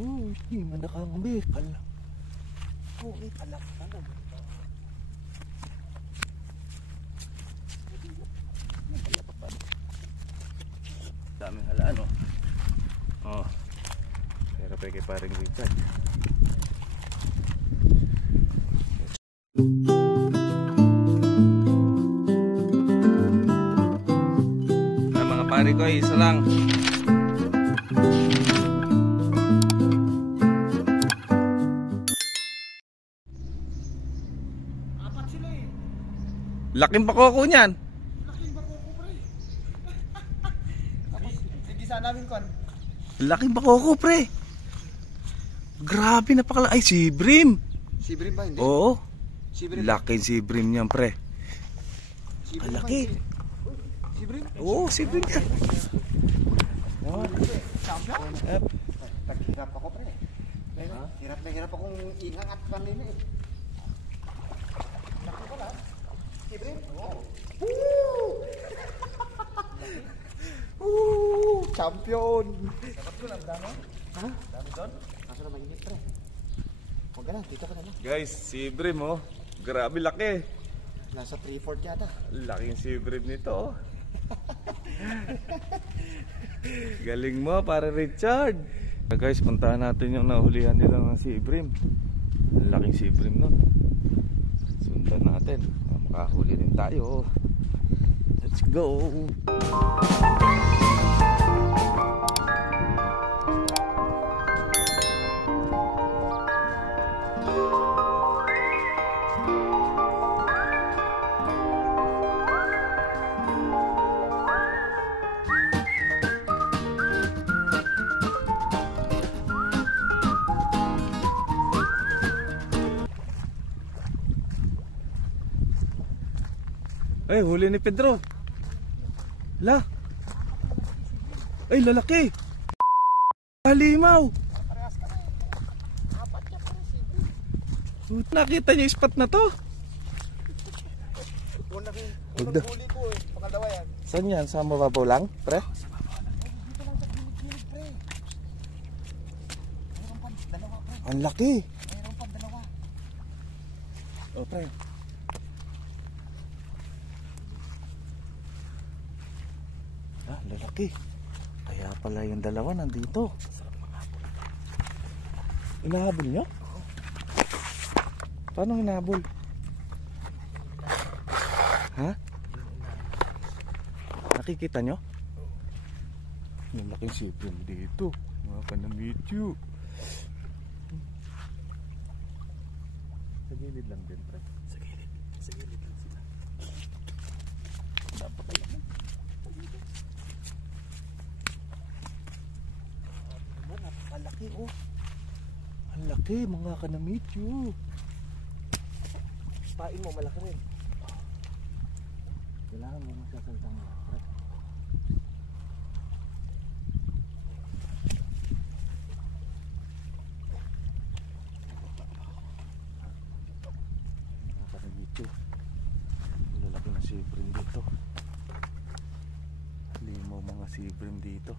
Oh, hindi man nakambi. Pala. Oh, pala. Daming halaan, oh. Oh. Pero pa kay paring Richard. Ay, mga pare ko, isa lang. Apat sila eh. Laking bakoko niyan. Laking bakoko pre. Tapos sigisa namin kon. Laking bakoko, pre. Grabe, napakala. Ay, si Brim. Si Brim ba hindi? Oo. Si Brim. Laking si Brim niyan, pre. Si Brim Malaki. ba, si Brim? Oo, si Brim yan. Champion? Taghirap ako pre. Hirap na hirap akong ingang at kanina eh. Laki pala. Si Brim? Oo. Champion! Dapat yun, ang dami. Ha? Dami doon? Kaso na mainit pre. Huwag ka na, dito ka na lang. Guys, si Brim, oh. Grabe laki. Nasa 3/4 yata. Laking si Brim nito, oh. Galing mo, para Richard. Guys, puntahan natin yung nahulihan nila ng si Brim. Laking si Brim nun. Sundan natin. Makahuli rin tayo. Let's go. Ay, huli ni Pedro. La. Ay, lalaki. Halimaw. Nakita niyo yung spot na to? Unang huli ko eh. Pangalawa yan. Saan yan? Sa mababaw lang, pre? Dito lang sa gilid-gilid pre. Mayroon pa dalawa pre. Ang laki. Mayroon pa dalawa. Oh, pre. Ah, lalaki. Kaya pala yung dalawa nandito. Inahabol niyo? Paano hinahabol? Ha? Nakikita nyo? Yung laking sipin dito. Mga ka-meet you. Sa gilid lang din, pre. Sa gilid. Sa gilid lang sila. Napakalaman. Napakalaki, oh. Ang laki, mga ka-meet you. Pain mo, malaki rin. Kailangan mo magsasaltang mga pre. Nakakaroon dito. Lalaki na sibrim dito. Limaw mga sibrim dito.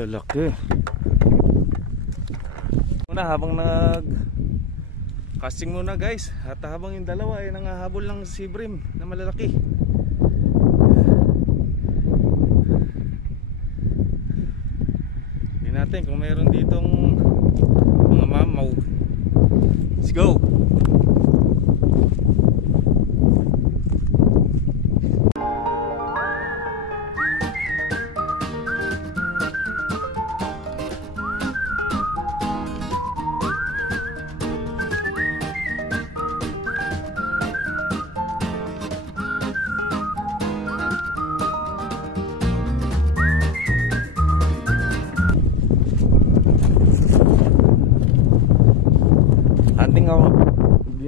lalaki. Muna habang casting muna guys, at habang yung dalawa ay nangahabol ng sea bream na malalaki. Tingnan natin kung mayroon ditong mga mamaw. Let's go.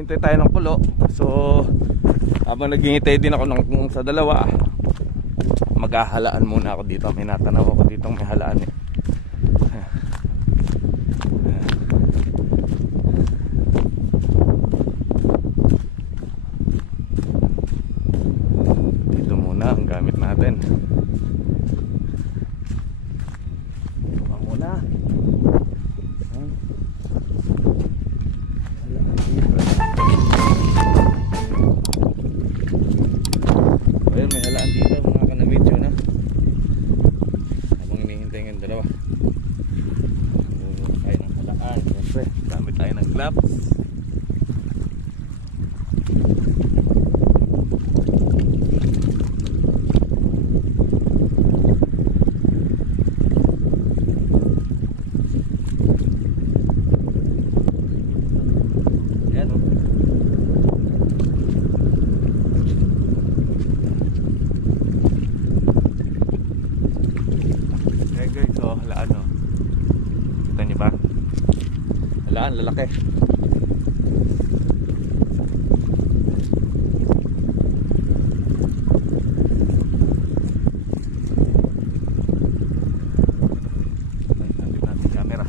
Hintay tayo ng pulo. So habang naghihintay din ako sa dalawa, maghahalaan muna ako dito. May natanaw ako dito, may halaan eh. Dito muna ang gamit natin. Ito muna. May halaan dito mga kanamidyo na. Habang hinihintay ng dalawa, tayo ng halaan. Siyempre, gamit tayo ng gloves. Lalaki. Natin camera.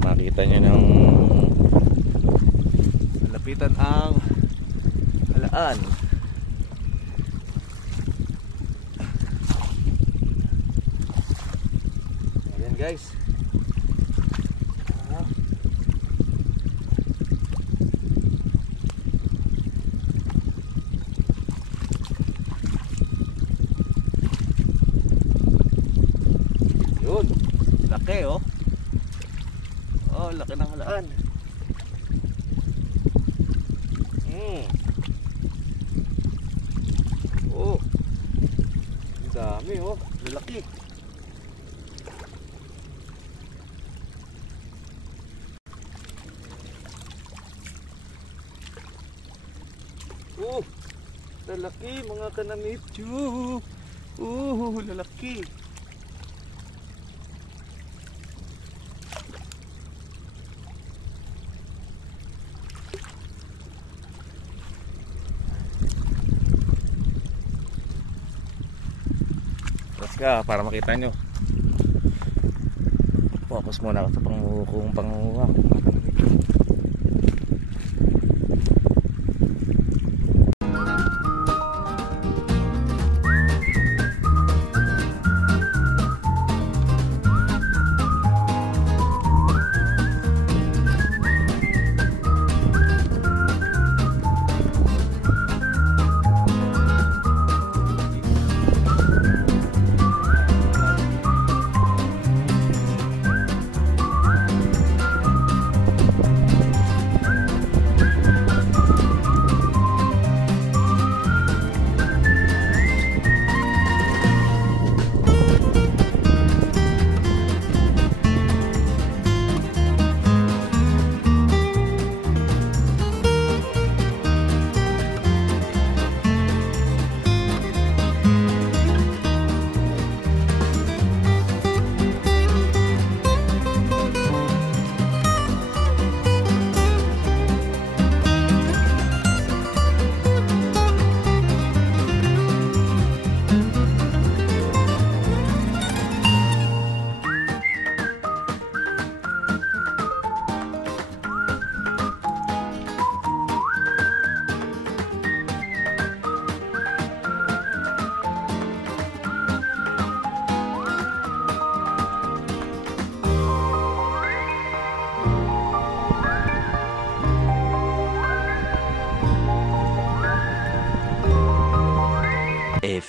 Makita nyo ng malapitan ang halaan. Guys, yun, laki oh. Oh, laki ng halaan. Oh, ang dami oh, lalaki. Lalaki mga kanamidyo. Lalaki. Tapos ka para makita nyo. Focus muna ako sa panguha.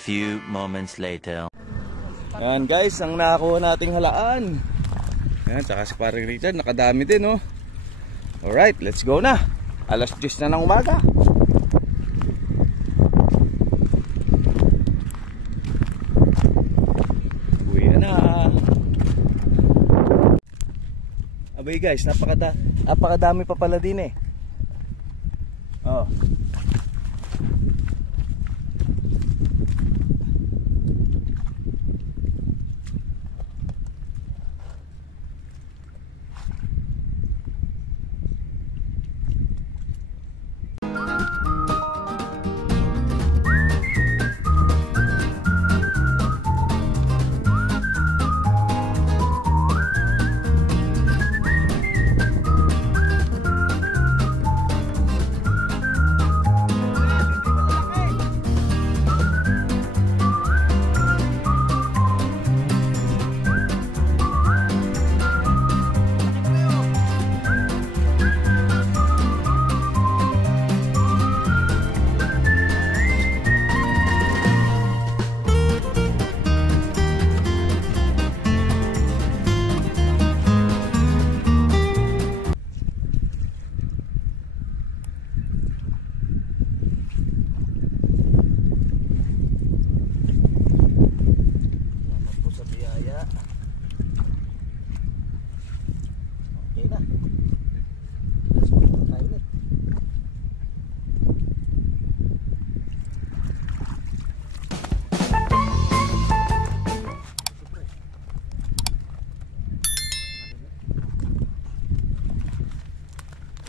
few moments later. Yan guys, ang nakakuha nating halaan. Yan, tsaka si paring Richard, nakadami din oh. Alright, let's go na. Alas 10 na ng umaga. Uwi na. Abay guys, napakadami pa pala din eh. Oh.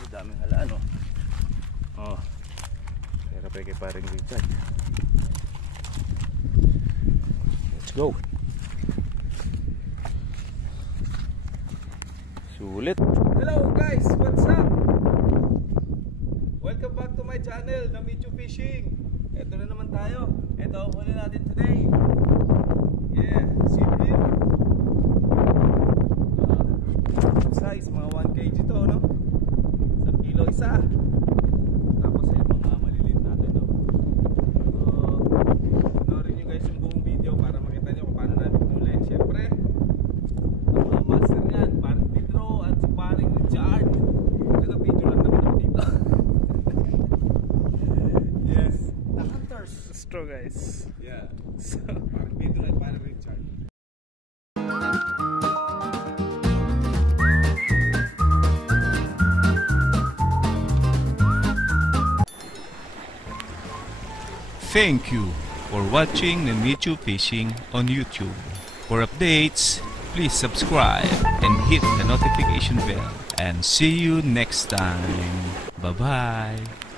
Daming halaan oh. Oh. Pero pa kay paring Richard. Let's go. Sulit. Hello guys, what's up? Welcome back to my channel, Namichu Fishing. Ito na naman tayo. Ito ang huli natin today. Yeah, Sibrim. Size, mga 1 kg to, no? Kilo isa. Tapos ay mga maliliit natin no? Panoorin nyo guys yung buong video para makita nyo kung paano natin huli. Siyempre ang mga master yan, paring Pedro at si paring Richard. Nag-video lang naman ako dito. Yes, the hunters. That's true guys. Yeah, so paring Pedro at paring Richard. Thank you for watching Namichu Fishing on YouTube. For updates, please subscribe and hit the notification bell. And see you next time. Bye-bye.